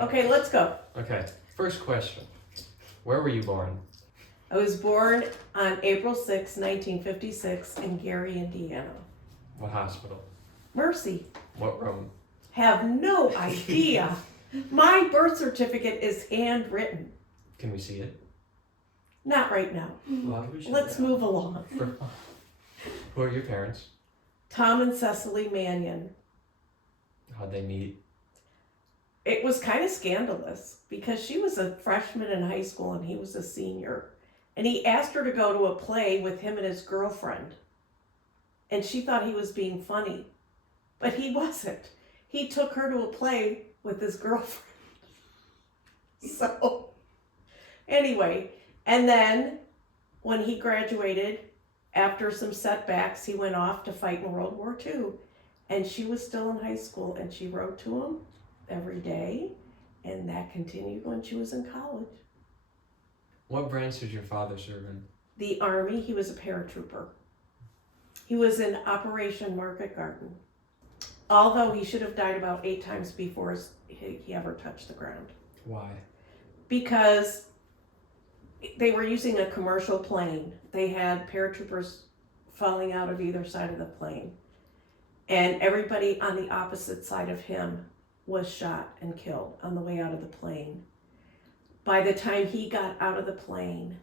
Okay, let's go. Okay, first question. Where were you born? I was born on April 6, 1956 in Gary, Indiana. What hospital? Mercy. What room? Have no idea. My birth certificate is handwritten. Can we see it? Not right now. Let's move along. Who are your parents? Tom and Cecily Mannion. How'd they meet? It was kind of scandalous because she was a freshman in high school and he was a senior. And he asked her to go to a play with him and his girlfriend. And she thought he was being funny. But he wasn't. He took her to a play with his girlfriend. So, anyway, and then when he graduated, after some setbacks, he went off to fight in World War II. And she was still in high school and she wrote to him every day. And that continued when she was in college. What branch did your father serve in? The Army. He was a paratrooper. He was in Operation Market Garden. Although he should have died about 8 times before he ever touched the ground. Why? Because they were using a commercial plane. They had paratroopers falling out of either side of the plane. And everybody on the opposite side of him was shot and killed on the way out of the plane. By the time he got out of the plane,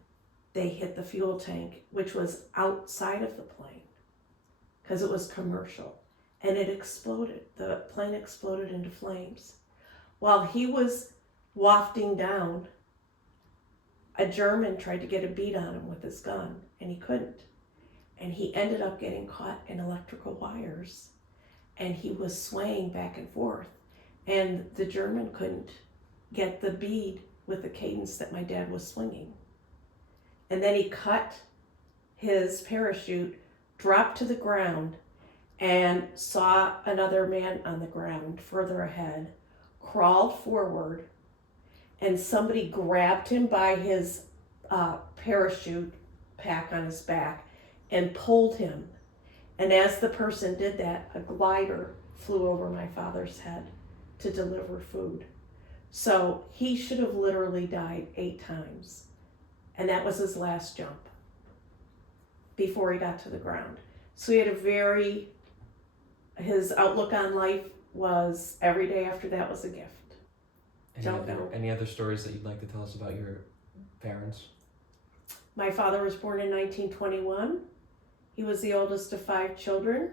they hit the fuel tank, which was outside of the plane, because it was commercial. And it exploded. The plane exploded into flames. While he was wafting down, a German tried to get a bead on him with his gun, and he couldn't. And he ended up getting caught in electrical wires, and he was swaying back and forth. And the German couldn't get the bead with the cadence that my dad was swinging. And then he cut his parachute, dropped to the ground, and saw another man on the ground further ahead, crawled forward, and somebody grabbed him by his parachute pack on his back and pulled him. And as the person did that, a glider flew over my father's head to deliver food. So he should have literally died 8 times. And that was his last jump before he got to the ground. So he had his outlook on life was every day after that was a gift. Any other stories that you'd like to tell us about your parents? My father was born in 1921. He was the oldest of 5 children.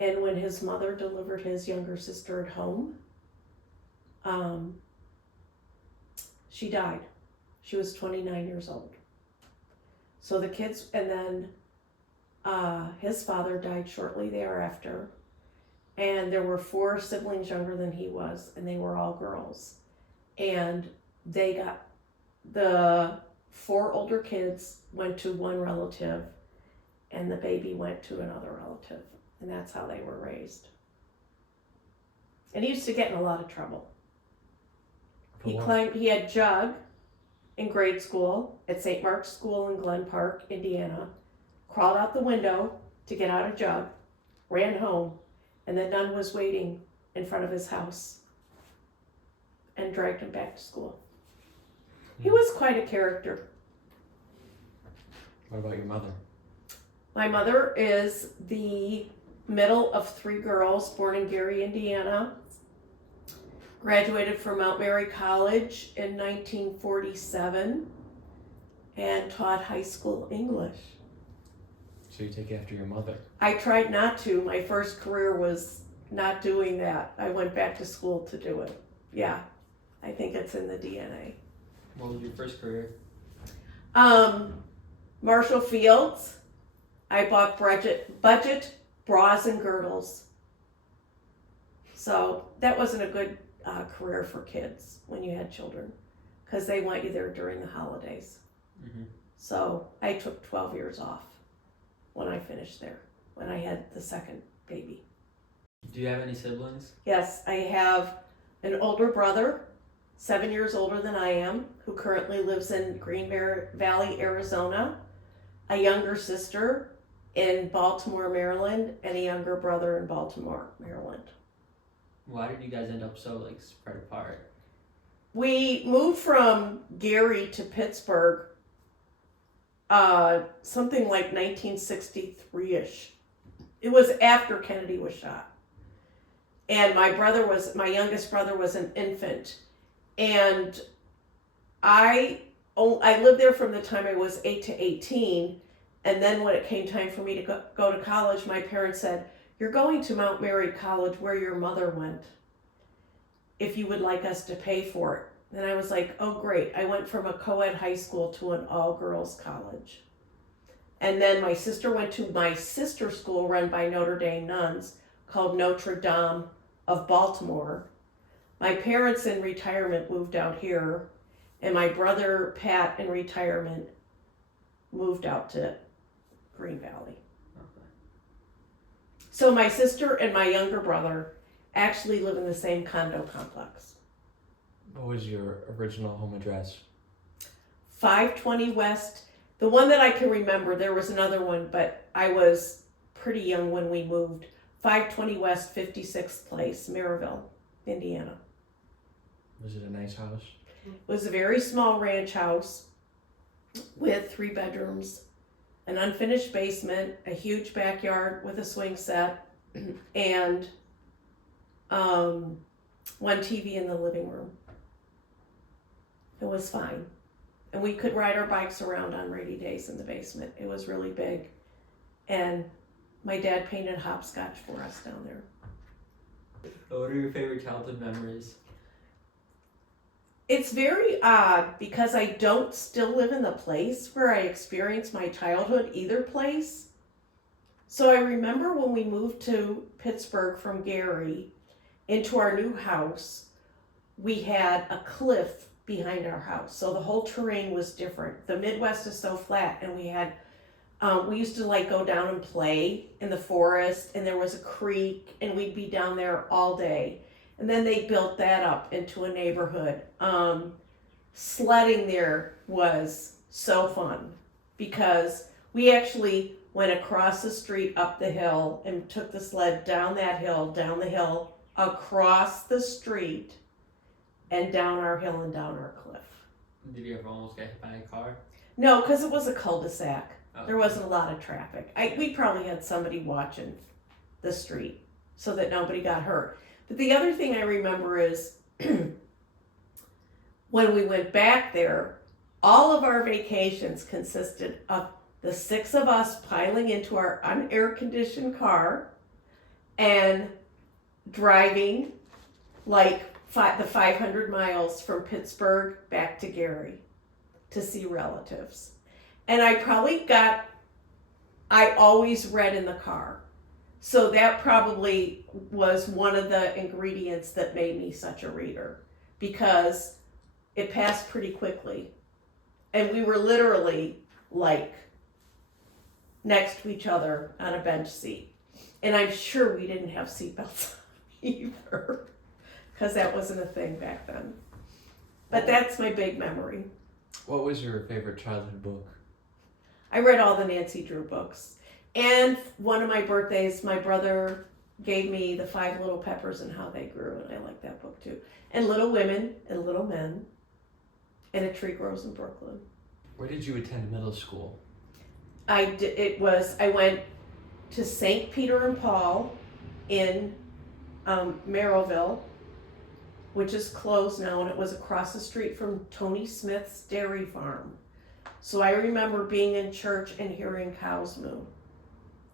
And when his mother delivered his younger sister at home, she died. She was 29 years old. So the kids, and then his father died shortly thereafter. And there were 4 siblings younger than he was, and they were all girls. And the 4 older kids went to one relative, and the baby went to another relative. And that's how they were raised. And he used to get in a lot of trouble. He claimed he had jug in grade school at St. Mark's School in Glen Park, Indiana, crawled out the window to get out of jug, ran home, and the nun was waiting in front of his house and dragged him back to school. He was quite a character. What about your mother? My mother is the middle of 3 girls, born in Gary, Indiana. Graduated from Mount Mary College in 1947 and taught high school English. So you take after your mother? I tried not to. My first career was not doing that. I went back to school to do it. Yeah, I think it's in the DNA. What was your first career? Marshall Fields. I bought budget bras and girdles. So that wasn't a good career for kids when you had children, because they want you there during the holidays. Mm-hmm. So I took 12 years off when I finished there, when I had the second baby. Do you have any siblings? Yes, I have an older brother, 7 years older than I am, who currently lives in Green Valley, Arizona, a younger sister in Baltimore, Maryland, and a younger brother in Baltimore, Maryland. Why did you guys end up so spread apart? We moved from Gary to Pittsburgh, something like 1963-ish. It was after Kennedy was shot. And my youngest brother was an infant. And I lived there from the time I was 8 to 18. And then when it came time for me to go to college, my parents said, "You're going to Mount Mary College where your mother went, if you would like us to pay for it." And I was like, "Oh, great." I went from a co-ed high school to an all-girls college. And then my sister went to my sister's school run by Notre Dame nuns called Notre Dame of Baltimore. My parents in retirement moved out here, and my brother Pat in retirement moved out to Green Valley. Okay. So my sister and my younger brother actually live in the same condo complex. What was your original home address? 520 West. The one that I can remember, there was another one, but I was pretty young when we moved. 520 West, 56th Place, Maryville, Indiana. Was it a nice house? It was a very small ranch house with 3 bedrooms, an unfinished basement, a huge backyard with a swing set, and one TV in the living room. It was fine. And we could ride our bikes around on rainy days in the basement. It was really big. And my dad painted hopscotch for us down there. What are your favorite childhood memories? It's very odd because I don't still live in the place where I experienced my childhood, either place. So I remember when we moved to Pittsburgh from Gary into our new house, we had a cliff behind our house. So the whole terrain was different. The Midwest is so flat, and we used to like go down and play in the forest, and there was a creek, and we'd be down there all day. And then they built that up into a neighborhood. Sledding there was so fun because we actually went across the street, up the hill, and took the sled down that hill, down the hill, across the street, and down our hill and down our cliff. Did you ever almost get hit by a car? No, because it was a cul-de-sac. Oh. There wasn't a lot of traffic. We probably had somebody watching the street so that nobody got hurt. But the other thing I remember is when we went back there, all of our vacations consisted of the 6 of us piling into our unair-conditioned car and driving like the 500 miles from Pittsburgh back to Gary to see relatives. And I always read in the car. So that probably was one of the ingredients that made me such a reader, because it passed pretty quickly. And we were literally like next to each other on a bench seat. And I'm sure we didn't have seatbelts either, because that wasn't a thing back then. But that's my big memory. What was your favorite childhood book? I read all the Nancy Drew books. And one of my birthdays, my brother gave me The 5 Little Peppers and How They Grew, and I like that book too. And Little Women and Little Men, and A Tree Grows in Brooklyn. Where did you attend middle school? I went to St. Peter and Paul in Merrillville, which is closed now, and it was across the street from Tony Smith's dairy farm. So I remember being in church and hearing cows moo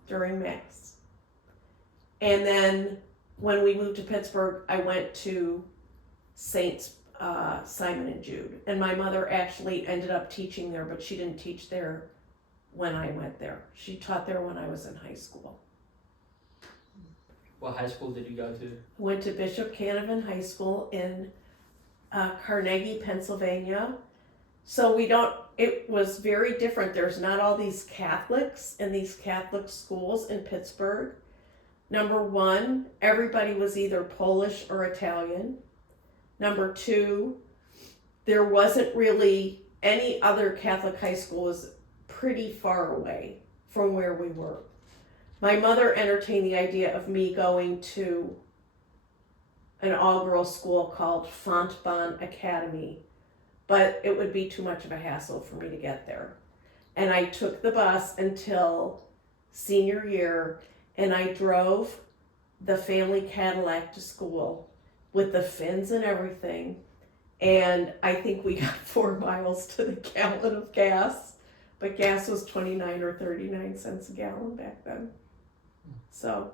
during Mass. And then when we moved to Pittsburgh, I went to Saints Simon and Jude. And my mother actually ended up teaching there, but she didn't teach there when I went there. She taught there when I was in high school. What high school did you go to? I went to Bishop Canavan High School in Carnegie, Pennsylvania. So it was very different. There's not all these Catholics in these Catholic schools in Pittsburgh. Number 1, everybody was either Polish or Italian. Number 2, there wasn't really any other Catholic high school. Was pretty far away from where we were. My mother entertained the idea of me going to an all-girls school called Fontbonne Academy, but it would be too much of a hassle for me to get there. And I took the bus until senior year, and I drove the family Cadillac to school with the fins and everything. And I think we got 4 miles to the gallon of gas, but gas was 29 or 39 cents a gallon back then. So.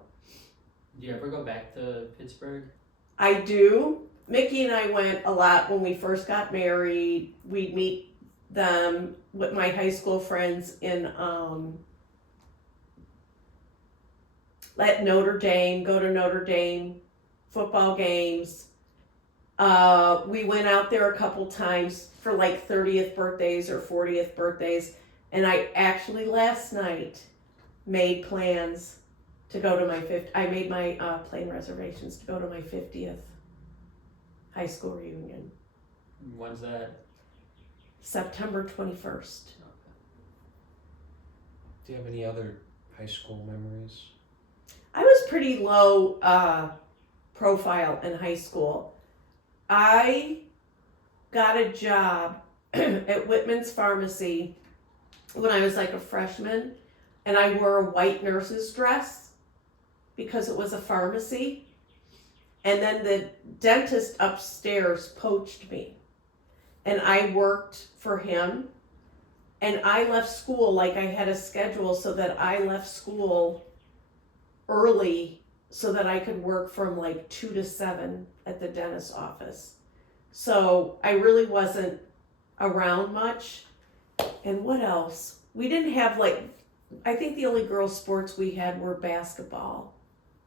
Do you ever go back to Pittsburgh? I do. Mickey and I went a lot when we first got married. We'd meet them with my high school friends in at Notre Dame, go to Notre Dame football games. We went out there a couple times for like 30th birthdays or 40th birthdays. And I actually last night made plans to go to my I made my plane reservations to go to my 50th high school reunion. When's that? September 21st. Do you have any other high school memories? I was pretty low profile in high school. I got a job at Whitman's Pharmacy when I was like a freshman, and I wore a white nurse's dress because it was a pharmacy. And then the dentist upstairs poached me, and I worked for him. And I left school, like I had a schedule so that I left school early so that I could work from like 2 to 7 at the dentist's office. So I really wasn't around much. And what else? We didn't have I think the only girls' sports we had were basketball.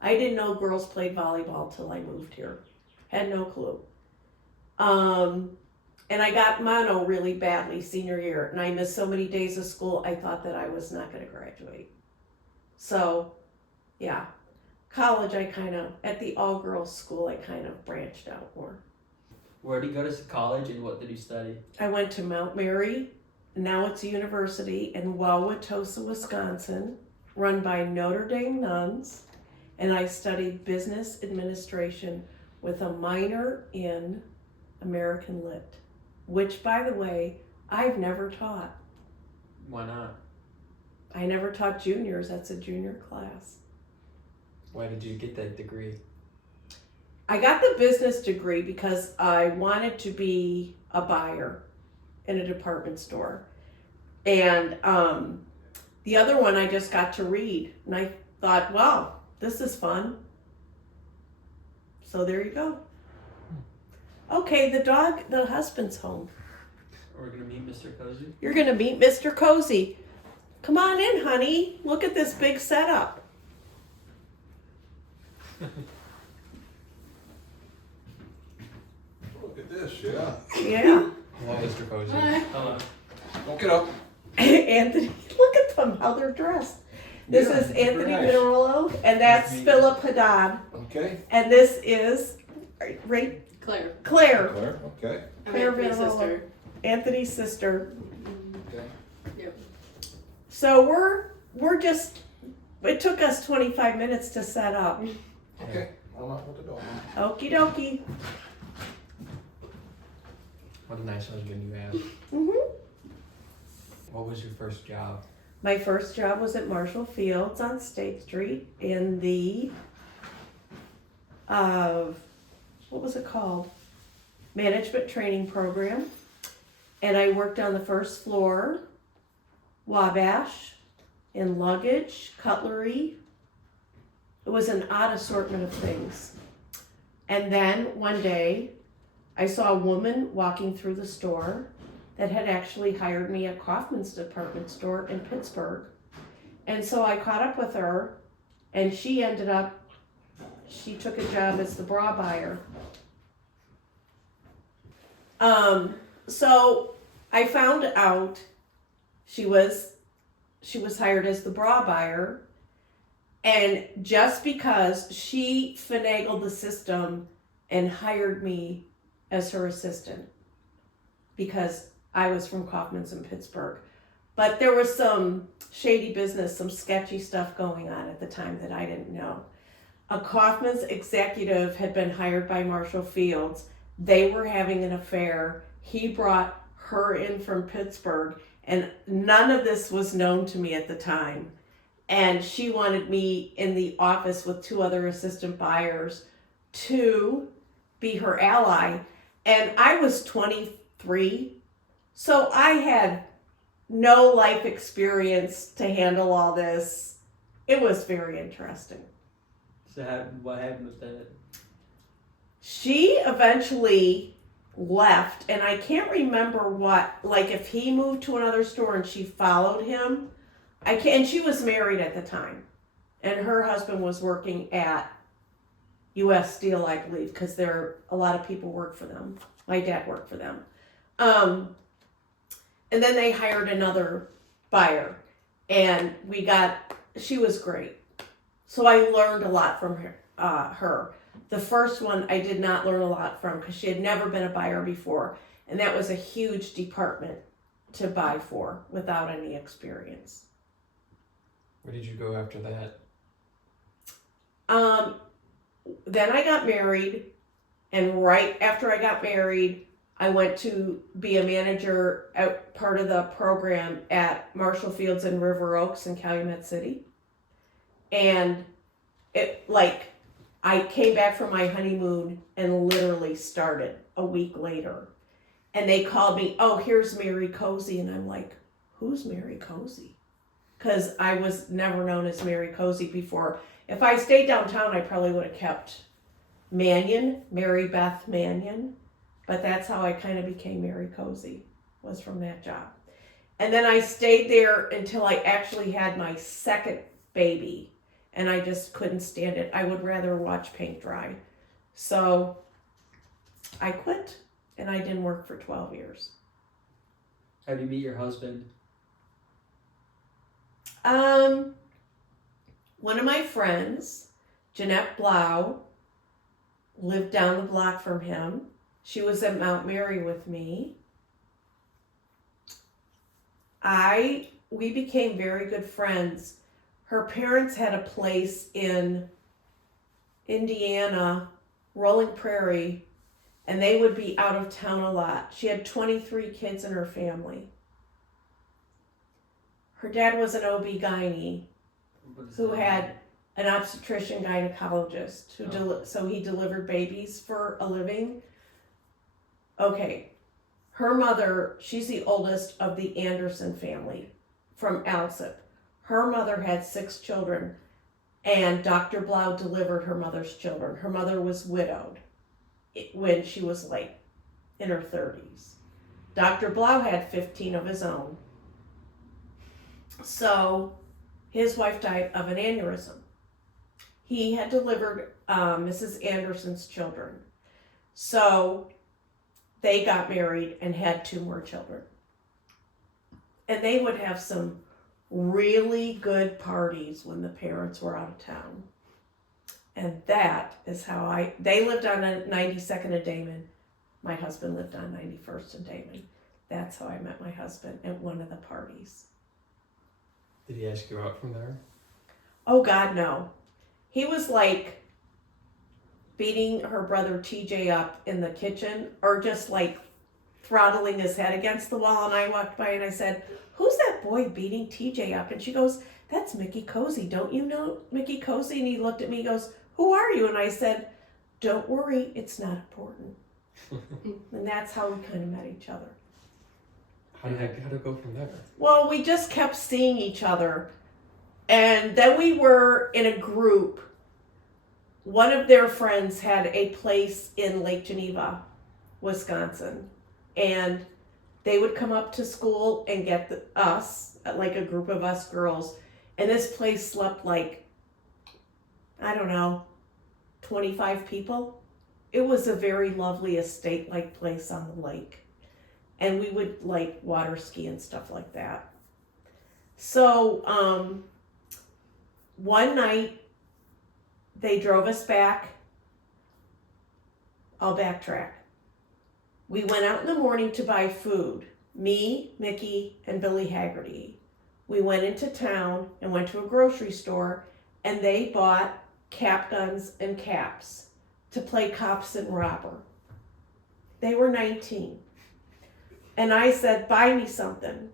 I didn't know girls played volleyball till I moved here. Had no clue. And I got mono really badly senior year, and I missed so many days of school, I thought that I was not going to graduate. So, yeah. College, at the all-girls school, I kind of branched out more. Where did you go to college and what did you study? I went to Mount Mary, now it's a university in Wauwatosa, Wisconsin, run by Notre Dame nuns, and I studied business administration with a minor in American Lit, which, by the way, I've never taught. Why not? I never taught juniors. That's a junior class. Why did you get that degree? I got the business degree because I wanted to be a buyer in a department store. And the other one I just got to read. And I thought, wow, this is fun. So there you go. Okay, the husband's home. We're going to meet Mr. Cozzie? You're going to meet Mr. Cozzie. Come on in, honey. Look at this big setup. Look at this, yeah. Yeah. Hello, Mr. Cozzie. Hello. Don't get up. Anthony, look at them, how they're dressed. This Yeah, is Anthony very nice. Vitellaro, and that's Nice to meet you. Philip Haddad. Okay. And this is Claire. Claire, okay. Claire Anthony's Vitellaro. sister. Anthony's sister. Okay. So we're just, it took us 25 minutes to set up. Okay. I'm out with the dog. Okie dokie. What a nice husband you have. Mm-hmm. What was your first job? My first job was at Marshall Fields on State Street in the, what was it called? Management training program. And I worked on the first floor, Wabash, in luggage, cutlery. It was an odd assortment of things. And then one day, I saw a woman walking through the store that had actually hired me at Kaufman's department store in Pittsburgh. And so I caught up with her, and she took a job as the bra buyer. So I found out she was hired as the bra buyer, and just because she finagled the system and hired me as her assistant, because I was from Kaufman's in Pittsburgh. But there was some shady business, some sketchy stuff going on at the time that I didn't know. A Kaufman's executive had been hired by Marshall Fields. They were having an affair. He brought her in from Pittsburgh, and none of this was known to me at the time. And she wanted me in the office with 2 other assistant buyers to be her ally. And I was 23, so I had no life experience to handle all this. It was very interesting. So what happened with that? She eventually left, and I can't remember what, like if he moved to another store and she followed him. And she was married at the time, and her husband was working at U.S. Steel, I believe, because a lot of people work for them. My dad worked for them. And then they hired another buyer, and she was great. So I learned a lot from her. The first one I did not learn a lot from because she had never been a buyer before, and that was a huge department to buy for without any experience. Where did you go after that? Then I got married, and right after I got married, I went to be a manager at part of the program at Marshall Fields in River Oaks in Calumet City. And I came back from my honeymoon and literally started a week later. And they called me, oh, here's Mary Cozzie. And I'm like, who's Mary Cozzie? Because I was never known as Mary Cozzie before. If I stayed downtown, I probably would have kept Mannion, Mary Beth Mannion. But that's how I kind of became Mary Cozzie, was from that job. And then I stayed there until I actually had my second baby. And I just couldn't stand it. I would rather watch paint dry. So I quit, and I didn't work for 12 years. How did you meet your husband? One of my friends, Jeanette Blau, lived down the block from him. She was at Mount Mary with me. We became very good friends. Her parents had a place in Indiana, Rolling Prairie, and they would be out of town a lot. She had 23 kids in her family. Her dad was an OB-GYN who had an obstetrician gynecologist so he delivered babies for a living. Okay, her mother, she's the oldest of the Anderson family from Alsip. Her mother had 6 children, and Dr. Blau delivered her mother's children. Her mother was widowed when she was in her 30s. Dr. Blau had 15 of his own. So his wife died of an aneurysm. He had delivered Mrs. Anderson's children. So they got married and had 2 more children. And they would have some really good parties when the parents were out of town. And that is how they lived on 92nd and Damon. My husband lived on 91st and Damon. That's how I met my husband at one of the parties. Did he ask you out from there? Oh God, no. He was beating her brother TJ up in the kitchen, or just throttling his head against the wall. And I walked by and I said, who's that boy beating TJ up? And she goes, that's Mickey Cozzie. Don't you know Mickey Cozzie? And he looked at me and goes, who are you? And I said, don't worry, it's not important. And that's how we kind of met each other. How did it go from there? Well, we just kept seeing each other. And then we were in a group. One of their friends had a place in Lake Geneva, Wisconsin. And they would come up to school and get us, a group of us girls. And this place slept 25 people. It was a very lovely estate-like place on the lake. And we would water ski and stuff like that. So one night they drove us back. I'll backtrack. We went out in the morning to buy food. Me, Mickey, and Billy Haggerty. We went into town and went to a grocery store, and they bought cap guns and caps to play cops and robber. They were 19. And I said, buy me something.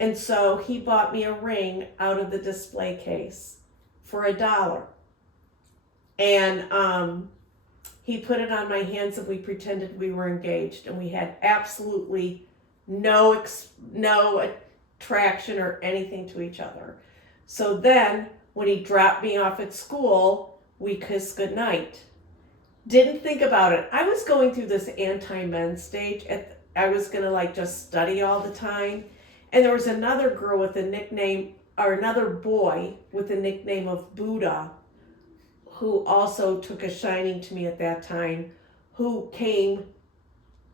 And so he bought me a ring out of the display case for $1. And he put it on my hands and we pretended we were engaged. And we had absolutely no attraction or anything to each other. So then when he dropped me off at school, we kissed goodnight. Didn't think about it. I was going through this anti-men stage. I was going to just study all the time. And there was another girl with a nickname, or another boy with the nickname of Buddha, who also took a shining to me at that time, who came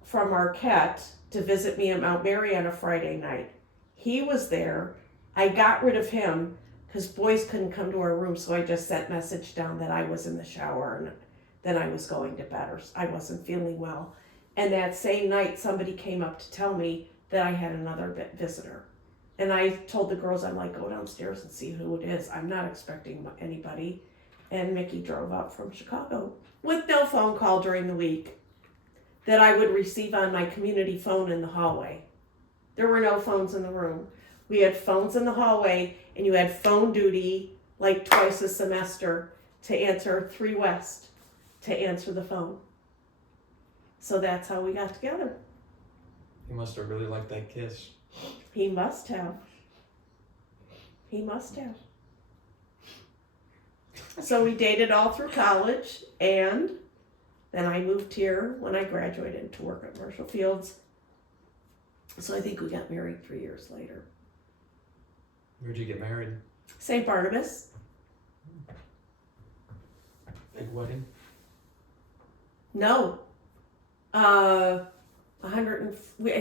from Marquette to visit me at Mount Mary on a Friday night. He was there. I got rid of him because boys couldn't come to our room, so I just sent message down that I was in the shower and then I was going to bed or I wasn't feeling well. And that same night, somebody came up to tell me that I had another visitor. And I told the girls, I'm like, go downstairs and see who it is. I'm not expecting anybody. And Mickey drove up from Chicago with no phone call during the week that I would receive on my community phone in the hallway. There were no phones in the room. We had phones in the hallway, and you had phone duty like twice a semester to answer 3 West to answer the phone. So that's how we got together. You must have really liked that kiss. He must have. He must have. So we dated all through college, and then I moved here when I graduated to work at Marshall Fields. So I think we got married 3 years later. Where'd you get married? St. Barnabas. Big wedding? No. I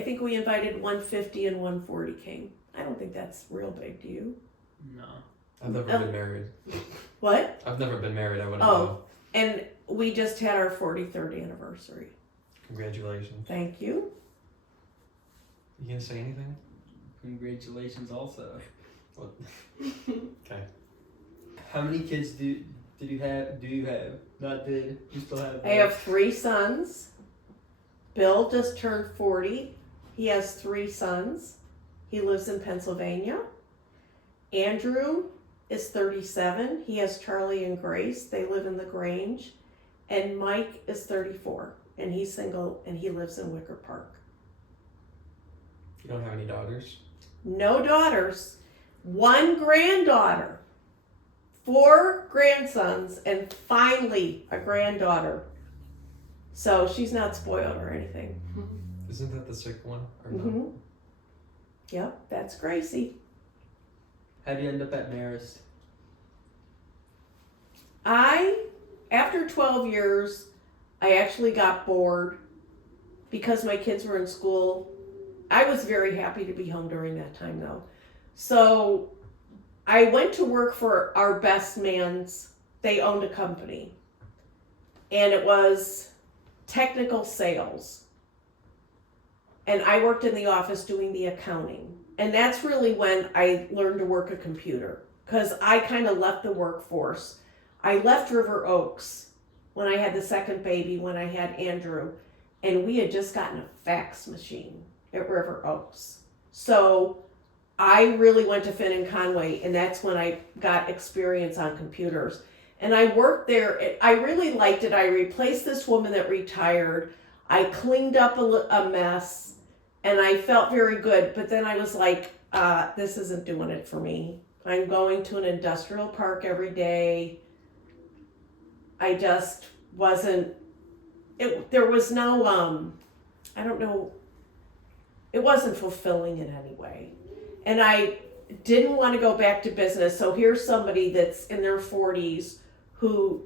think we invited 150 and 140 came. I don't think that's real big, do you? No. I've never been married. What? I've never been married, I wouldn't know. Oh, and we just had our 43rd anniversary. Congratulations. Thank you. You gonna say anything? Congratulations also. What? Okay. How many kids do you have? Not did. You still have? I have 3 sons. Bill just turned 40. He has 3 sons. He lives in Pennsylvania. Andrew is 37. He has Charlie and Grace. They live in the Grange. And Mike is 34. And he's single and he lives in Wicker Park. You don't have any daughters? No daughters. 1 granddaughter. 4 grandsons. And finally a granddaughter. So she's not spoiled or anything. Isn't that the sick one? Or no? Mm-hmm. Yep, that's Gracie. How do you end up at Marist? After 12 years, I actually got bored because my kids were in school. I was very happy to be home during that time though. So I went to work for our best man's. They owned a company. And it was technical sales. And I worked in the office doing the accounting. And that's really when I learned to work a computer. Because I kind of left the workforce. I left River Oaks when I had the second baby, when I had Andrew. And we had just gotten a fax machine at River Oaks. So I really went to Finn and Conway, and that's when I got experience on computers. And I worked there. I really liked it. I replaced this woman that retired. I cleaned up a mess, and I felt very good. But then I was like, this isn't doing it for me. I'm going to an industrial park every day. I just wasn't, there was no, I don't know, it wasn't fulfilling in any way. And I didn't want to go back to business. So here's somebody that's in their 40s who,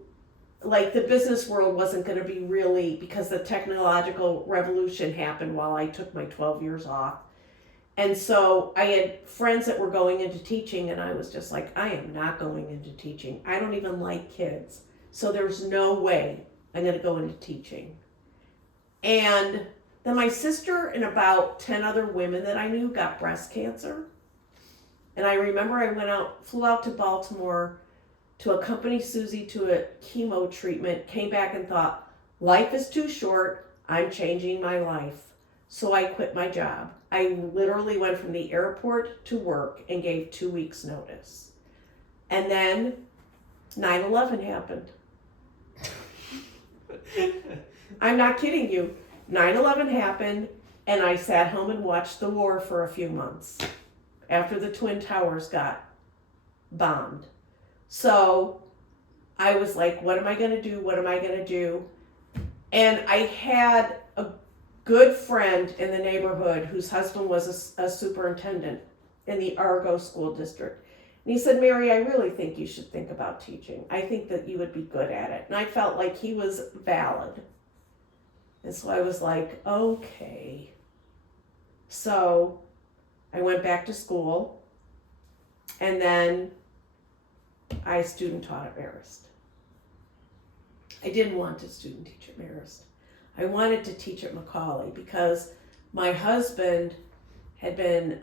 like, the business world wasn't going to be really, because the technological revolution happened while I took my 12 years off. And so I had friends that were going into teaching, and I was just like, I am not going into teaching. I don't even like kids. So there's no way I'm going to go into teaching. And then my sister and about 10 other women that I knew got breast cancer. And I remember I flew out to Baltimore to accompany Susie to a chemo treatment, came back and thought, life is too short, I'm changing my life. So I quit my job. I literally went from the airport to work and gave 2 weeks notice. And then 9/11 happened. I'm not kidding you. 9/11 happened, and I sat home and watched the war for a few months after the Twin Towers got bombed. So I was like, what am I going to do? What am I going to do? And I had a good friend in the neighborhood whose husband was a superintendent in the Argo School District. And he said, Mary, I really think you should think about teaching. I think that you would be good at it. And I felt like he was valid. And so I was like, okay. So I went back to school, and then I student taught at Marist. I didn't want to student teach at Marist. I wanted to teach at Macaulay because my husband had been,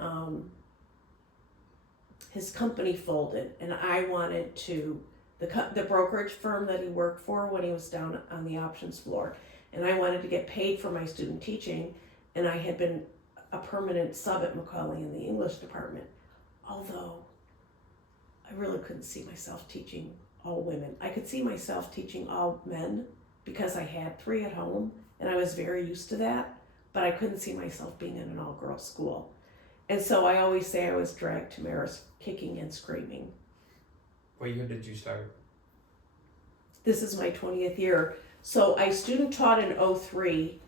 his company folded, and I wanted to, the brokerage firm that he worked for when he was down on the options floor, and I wanted to get paid for my student teaching, and I had been a permanent sub at Macaulay in the English department, although I really couldn't see myself teaching all women. I could see myself teaching all men because I had 3 at home, and I was very used to that, but I couldn't see myself being in an all-girls school. And so I always say I was dragged to Marist kicking and screaming. What year did you start? This is my 20th year. So I student taught in 03.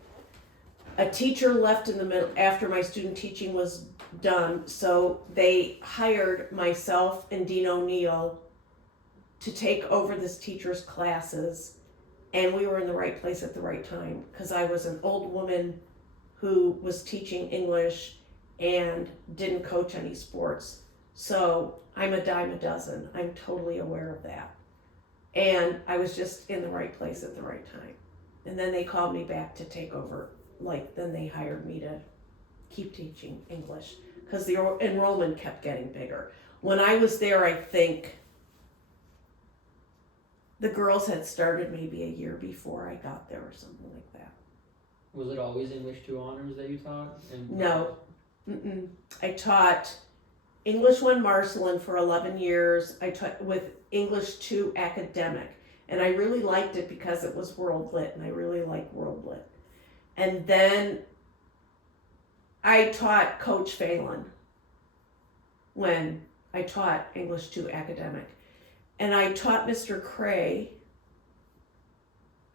A teacher left in the middle after my student teaching was done, so they hired myself and Dean O'Neill to take over this teacher's classes, and we were in the right place at the right time because I was an old woman who was teaching English and didn't coach any sports. So I'm a dime a dozen. I'm totally aware of that. And I was just in the right place at the right time. And then they called me back to take over. Then they hired me to keep teaching English because the enrollment kept getting bigger. When I was there, I think the girls had started maybe a year before I got there or something like that. Was it always English 2 honors that you taught? No. I taught English 1 Marcelin for 11 years. I taught with English 2 academic. And I really liked it because it was World Lit, and I really like World Lit. And then I taught Coach Phelan when I taught English 2 academic. And I taught Mr. Cray.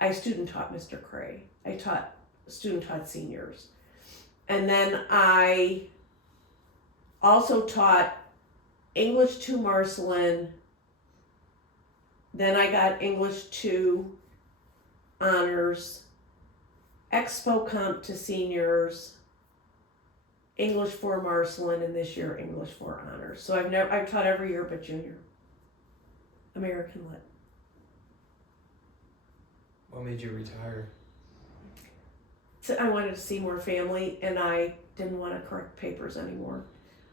I student taught Mr. Cray. I student taught seniors. And then I also taught English 2 Marcelin. Then I got English 2 honors, Expo Comp to seniors, English 4 Marcelin, and this year English 4 honors. So I've taught every year but junior. American Lit. What made you retire? So I wanted to see more family, and I didn't want to correct papers anymore.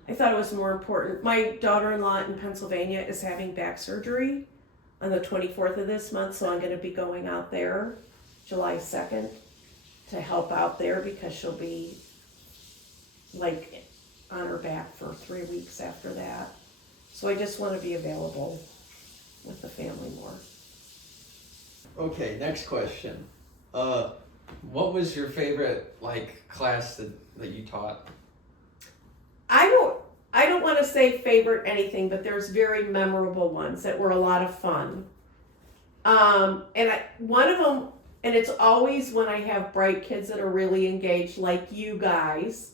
I thought it was more important. My daughter-in-law in Pennsylvania is having back surgery on the 24th of this month, so I'm going to be going out there July 2nd to help out there because she'll be on her back for 3 weeks after that. So I just want to be available with the family more. Okay, next question. What was your favorite class that you taught? I don't want to say favorite anything, but there's very memorable ones that were a lot of fun. One of them, and it's always when I have bright kids that are really engaged, like you guys,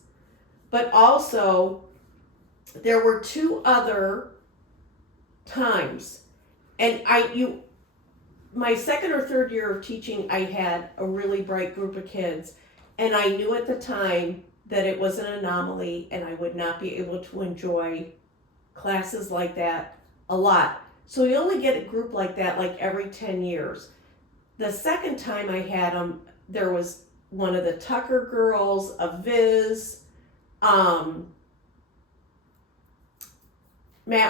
but also there were 2 other times, and my 2nd or 3rd year of teaching, I had a really bright group of kids, and I knew at the time that it was an anomaly and I would not be able to enjoy classes like that a lot. So we only get a group like that every 10 years. The second time I had them, there was one of the Tucker girls, a Viz, Matt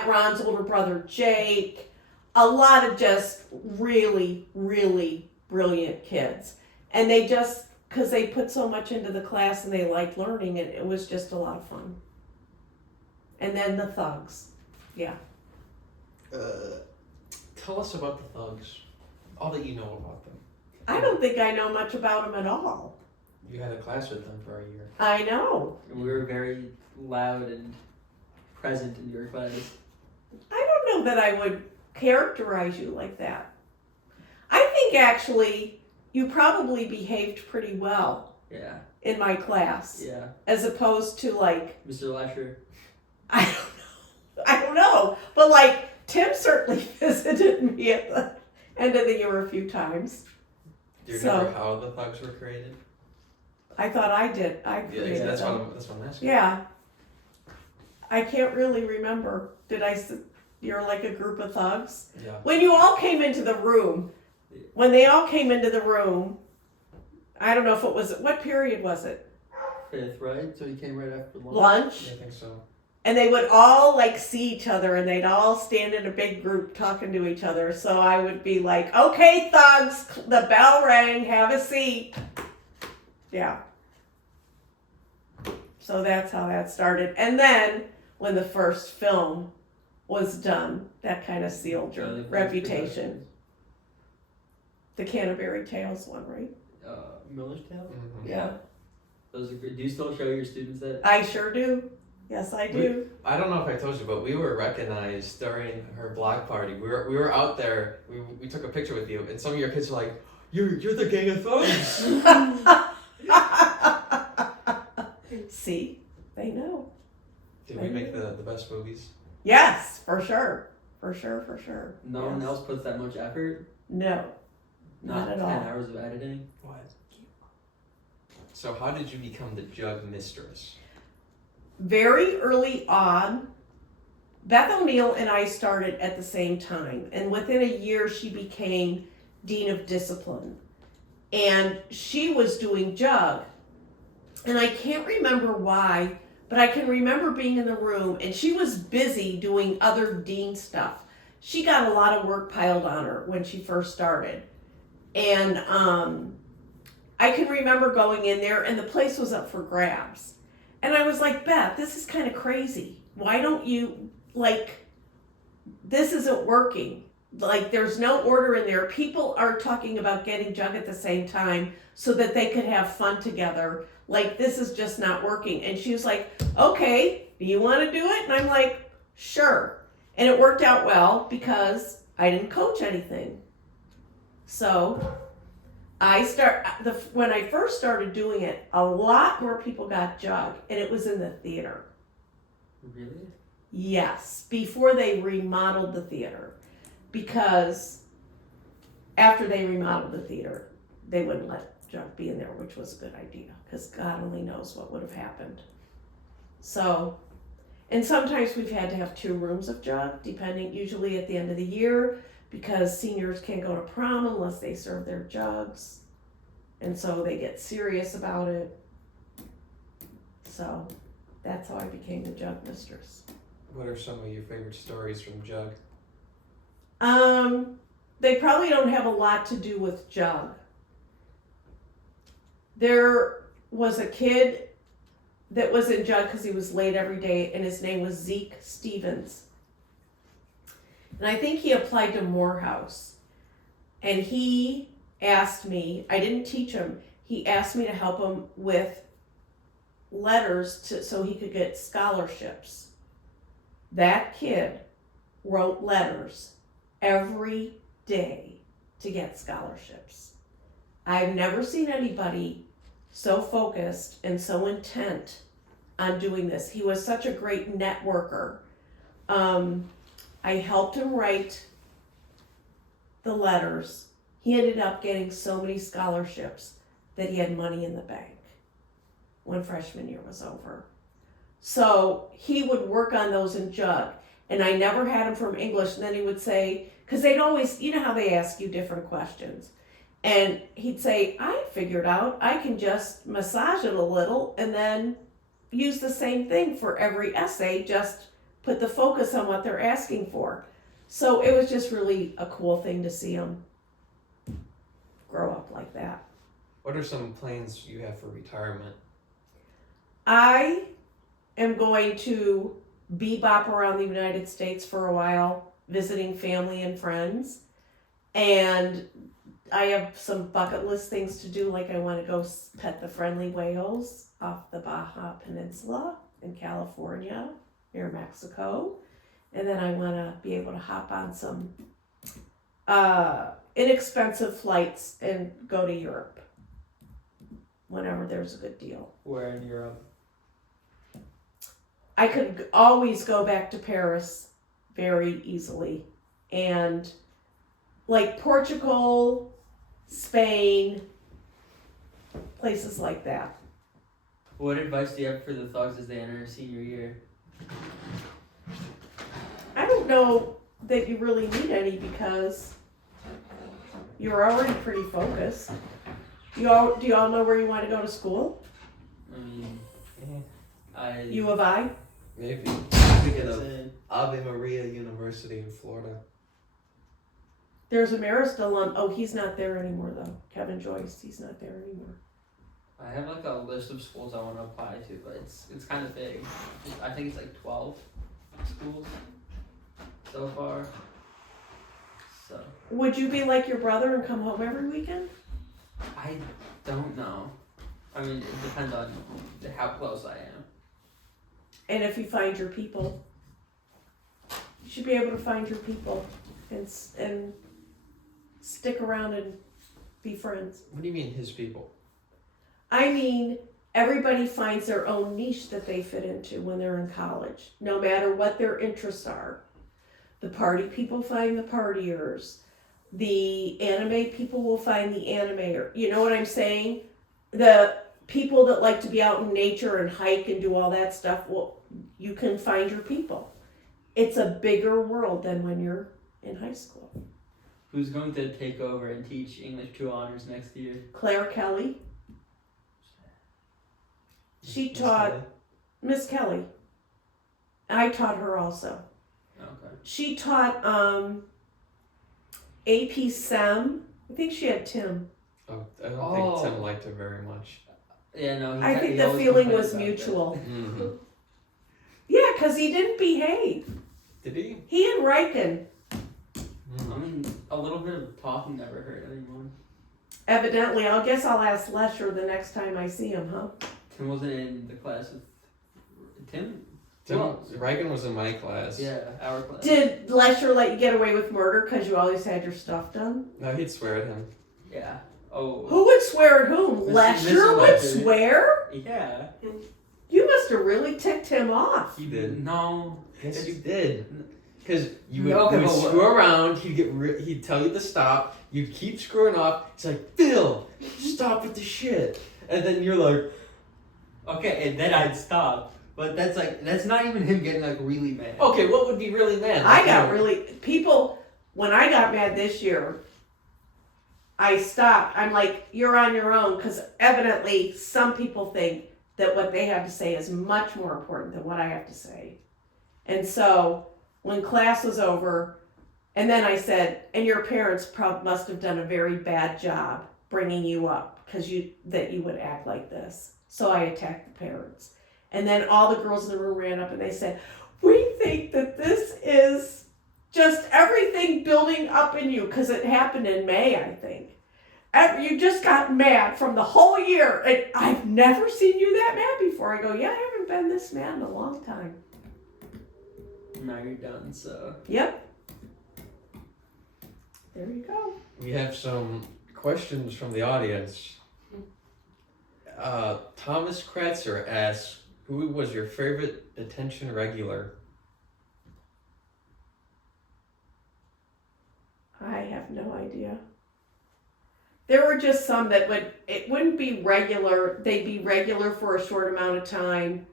Ron's older brother Jake, a lot of just really, really brilliant kids. And they just, because they put so much into the class and they liked learning, and it was just a lot of fun. And then the thugs. Yeah. Tell us about the thugs. All that you know about them. I don't think I know much about them at all. You had a class with them for a year. I know. And we were very loud and present in your class. I don't know that I would characterize you like that. I think actually you probably behaved pretty well Yeah. in my class, Yeah. as opposed to like, Mr. Lasher. I don't know, but like Tim certainly visited me at the end of the year a few times. Do you So- remember how the thugs were created? I thought I did. I created that's them. what I'm asking. Yeah. I can't really remember. You're like a group of thugs? Yeah. When you all came into the room, when they all came into the room, I don't know if it was, what period was it? 5th, right? So he came right after lunch. Lunch? Yeah, I think so. And they would all like see each other and they'd all stand in a big group talking to each other. So I would be like, okay, thugs, the bell rang, have a seat. Yeah. So that's how that started. And then when the first film was done, that kind of sealed your Charlie Brown's reputation. The Canterbury Tales one, right? Miller's Tale? Mm-hmm. Yeah. Those are great. Do you still show your students that? I sure do. Yes, I do. I don't know if I told you, but we were recognized during her block party. We were out there. We took a picture with you, and some of your kids were like, "You're the gang of thugs." See, they know. Did we make the best movies? Yes, for sure. For sure, for sure. No one Yes. else puts that much effort? No, not at 10 all. hours of editing? What? So how did you become the jug mistress? Very early on, Beth O'Neill and I started at the same time. And within a year, she became Dean of Discipline. And she was doing jug. And I can't remember why, but I can remember being in the room and she was busy doing other dean stuff. She got a lot of work piled on her when she first started. And I can remember going in there and the place was up for grabs. And I was like, Beth, this is kind of crazy. Why don't you, this isn't working. Like, there's no order in there. People are talking about getting jug at the same time so that they could have fun together. Like, this is just not working. And she was like, okay, do you want to do it? And I'm like, sure. And it worked out well because I didn't coach anything. So when I first started doing it, a lot more people got jug, and it was in the theater. Really? Yes, before they remodeled the theater. Because after they remodeled the theater, they wouldn't let jug be in there, which was a good idea, because God only knows what would have happened. So, and sometimes we've had to have 2 rooms of jug, depending, usually at the end of the year, because seniors can't go to prom unless they serve their jugs. And so they get serious about it. So that's how I became the jug mistress. What are some of your favorite stories from jug? They probably don't have a lot to do with jug. There was a kid that was in jug because he was late every day, and his name was Zeke Stevens. And I think he applied to Morehouse. And he asked me, I didn't teach him, he asked me to help him with letters so he could get scholarships. That kid wrote letters every day to get scholarships. I've never seen anybody so focused and so intent on doing this. He was such a great networker. I helped him write the letters. He ended up getting so many scholarships that he had money in the bank when freshman year was over. So he would work on those in jug. And I never had him from English. And then he would say, because they'd always, you know how they ask you different questions. And he'd say, I figured out I can just massage it a little and then use the same thing for every essay, just put the focus on what they're asking for. So it was just really a cool thing to see them grow up like that. What are some plans you have for retirement? I am going to bebop around the United States for a while, visiting family and friends. And I have some bucket list things to do, like I want to go pet the friendly whales off the Baja Peninsula in California, near Mexico. And then I want to be able to hop on some inexpensive flights and go to Europe whenever there's a good deal. Where in Europe? I could always go back to Paris very easily. And like Portugal, Spain, places like that. What advice do you have for the thugs as they enter senior year? I don't know that you really need any because you're already pretty focused. Do you all know where you want to go to school? I mean, U of I? Maybe. Thinking of Say- Ave Maria University in Florida. There's a Marist alum. Oh, he's not there anymore though. Kevin Joyce, he's not there anymore. I have like a list of schools I want to apply to, but it's kind of big. I think it's like 12 schools so far. So Would you be like your brother and come home every weekend? I don't know. I mean, it depends on how close I am. And if you find your people, you should be able to find your people and stick around and be friends. What do you mean his people? I mean, everybody finds their own niche that they fit into when they're in college, no matter what their interests are. The party people find the partiers. The anime people will find the animator. You know what I'm saying? The people that like to be out in nature and hike and do all that stuff, well, you can find your people. It's a bigger world than when you're in high school. Who's going to take over and teach English 2 honors next year? Claire Kelly. She taught Miss Kelly. I taught her also. Okay. She taught AP Sem. I think she had Tim. Oh, I don't think Tim liked her very much. Yeah, no. I think he the always feeling complained was about mutual. Mm-hmm. Yeah, because he didn't behave. Did he? He and Riken. that. I mean, a little bit of talking never hurt anyone. Evidently, I guess I'll ask Lesher the next time I see him, huh? Tim wasn't in the class with Tim. Tim, Well, Reagan was in my class. yeah, our class. Did Lesher let you get away with murder because you always had your stuff done? No, he'd swear at him. Yeah. Oh. Who would swear at whom? Mr. Lesher would Lesher. swear? Yeah. You must have really ticked him off. He did. No. Yes, you did. Because you would, Okay, you would but what- screw around. He'd tell you to stop. You'd keep screwing off. It's like, Phil, stop with the shit. And then you're like, Okay, and then I'd stop. But that's not even him getting like really mad. okay, what would be really mad? I got when I got mad this year, I stopped. I'm like, you're on your own, because evidently some people think that what they have to say is much more important than what I have to say. And so when class was over, and then I said, and your parents must have done a very bad job bringing you up because you would act like this. So I attacked the parents. And then all the girls in the room ran up and they said, we think that this is just everything building up in you, because it happened in May, I think. You just got mad from the whole year, and I've never seen you that mad before. I go, yeah, I haven't been this mad in a long time. Now you're done, so. Yep. There you go. We have some questions from the audience. Thomas Kratzer asks, who was your favorite detention regular? I have no idea. There were just some that it wouldn't be regular. They'd be regular for a short amount of time.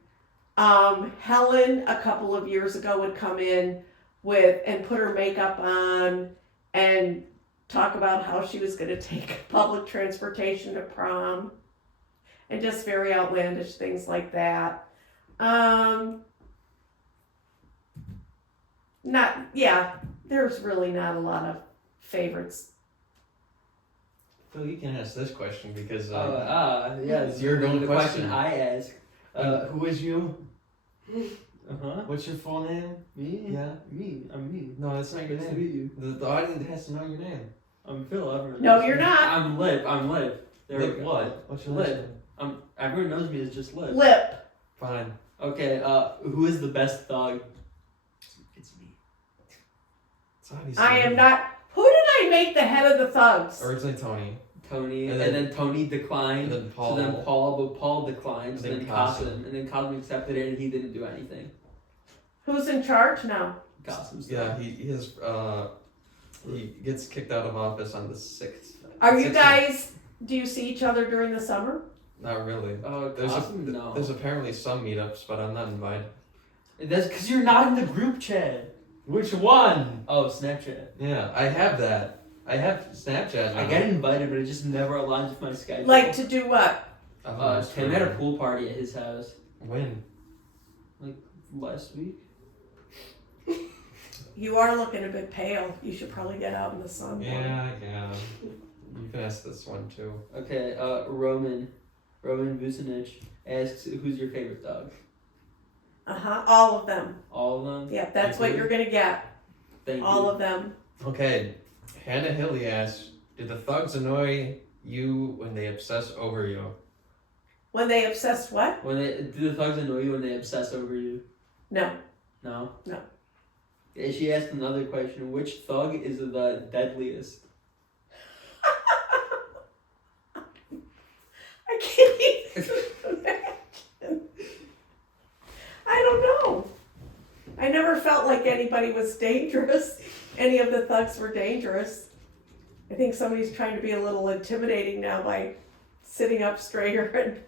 Helen, a couple of years ago, would come in and put her makeup on and talk about how she was going to take public transportation to prom and just very outlandish things like that. there's really not a lot of favorites. Phil, you can ask this question because Yes. You're going the question. I ask. who is you? Uh-huh. What's your full name? Me? Yeah. Me. I'm me. No, that's not your Nice to name. meet you. The audience has to know your name. I'm Phil. Everyone No, knows you're me. not. I'm Liv. There we Lip go. what? What's your Lip. last name? Everyone knows me as just Liv. Lip. Fine. Okay, who is the best thug? It's me. It's obviously I am you. not. Who did I make the head of the thugs? Originally Tony. Tony, And and then- then Tony declined. And then Paul. So then Paul declined. So And then then Qasim. And then Qasim accepted it and he didn't do anything. Who's in charge now? Qasim's Yeah, he gets kicked out of office on the 6th. Are you 16th. guys? Do you see each other during the summer? Not really. Qasim, no. There's apparently some meetups, but I'm not invited. That's because you're not in the group chat. Which one? Oh, Snapchat. Yeah, I have that. I have Snapchat. I get invited, but it just never aligns with my schedule. Like to do what? Tim had a pool party at his house When? last week. You are looking a bit pale. You should probably get out in the sun. more. Yeah. You can ask this one too. Okay, Roman Vucinic asks, who's your favorite dog? All of them. All of them? Yeah, that's what you're gonna get. Thank All you. of them. Okay, Hannah Hilly asks, "Did the thugs annoy you when they obsess over you?" When they obsessed what? Do the thugs annoy you when they obsess over you? No. No? No. Yeah, she asked another question. Which thug is the deadliest? I can't even imagine. I don't know. I never felt like anybody was dangerous. Any of the thugs were dangerous. I think somebody's trying to be a little intimidating now by sitting up straighter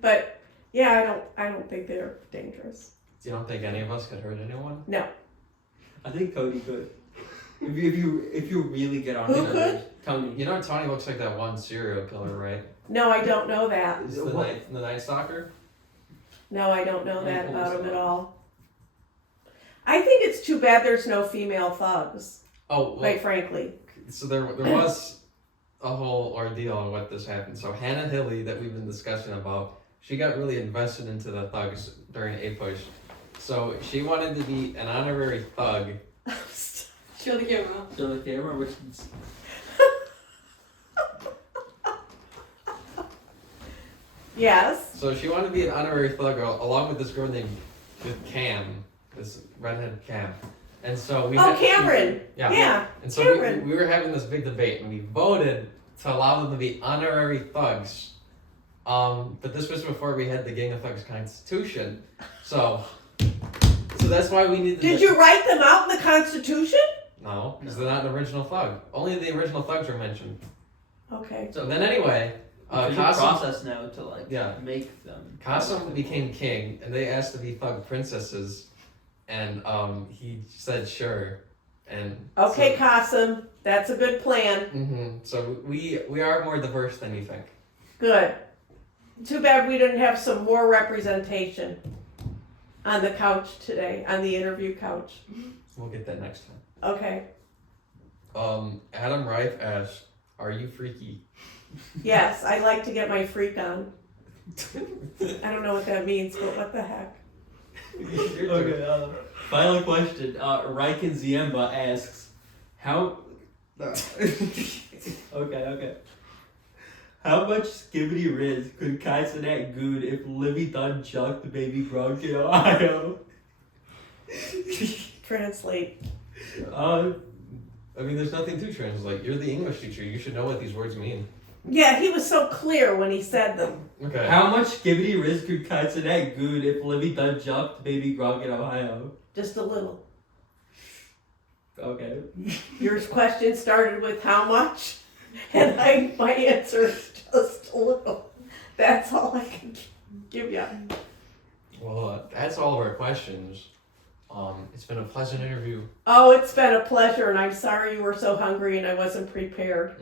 but yeah, I don't think they're dangerous. You don't think any of us could hurt anyone? No. I think Cody could. If you really get on Who his could? nerves. Tony. You know Tony looks like that one serial killer, right? No, I don't know that. He's the What? night stalker. No, I don't know I that think about so. him at all. I think it's too bad there's no female thugs, Oh, well, quite frankly. so there was a whole ordeal on what this happened. So Hannah Hilly, that we've been discussing about, she got really invested into the thugs during A Push. So she wanted to be an honorary thug. Show the camera. So the camera, which is Yes. So she wanted to be an honorary thug along with this girl named Cam, this redhead Cam. And so we Oh, Cameron. Yeah. Yeah. And so Cameron. we were having this big debate, and we voted to allow them to be honorary thugs. But this was before we had the Gang of Thugs Constitution. So that's why we needed. Did you write them out in the Constitution? No, because they're not an original thug. Only the original thugs are mentioned. Okay. So then anyway, there's a Qasim, process now to Yeah. make them. Qasim became king, and they asked to be thug princesses, and he said sure. And Okay, Qasim. That's a good plan. So we are more diverse than you think. Good. Too bad we didn't have some more representation on the couch today, on the interview couch. We'll get that next time. Okay. Adam Reif asked, "Are you freaky?" Yes, I like to get my freak on. I don't know what that means, but what the heck? Okay, final question. Riken Ziemba asks, how... Okay. How much skibbity riz could Kai Cenat good if Livy done chucked baby Gronk in Ohio? Translate. I mean, there's nothing to translate. You're the English teacher. You should know what these words mean. Yeah, he was so clear when he said them. Okay. How much skibbity riz could Kai Cenat good if Livy done chucked baby Gronk in Ohio? Just a little. Okay. Your question started with how much, and my answer is just a little. That's all I can give you. Well, that's all of our questions. It's been a pleasant interview. Oh, it's been a pleasure, and I'm sorry you were so hungry and I wasn't prepared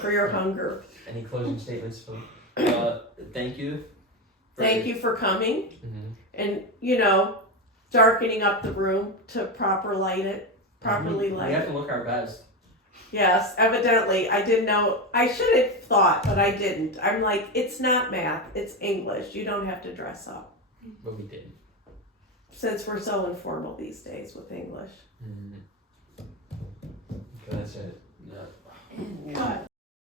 for your hunger. Any closing statements, Phil? Thank you. Thank you for coming. Mm-hmm. And, you know, darkening up the room to properly light We have it. to look our best. Yes, evidently, I didn't know, I should have thought, but I didn't. I'm like, it's not math, it's English, you don't have to dress up. But we didn't. Since we're so informal these days with English. Okay, that's it. Yeah. What?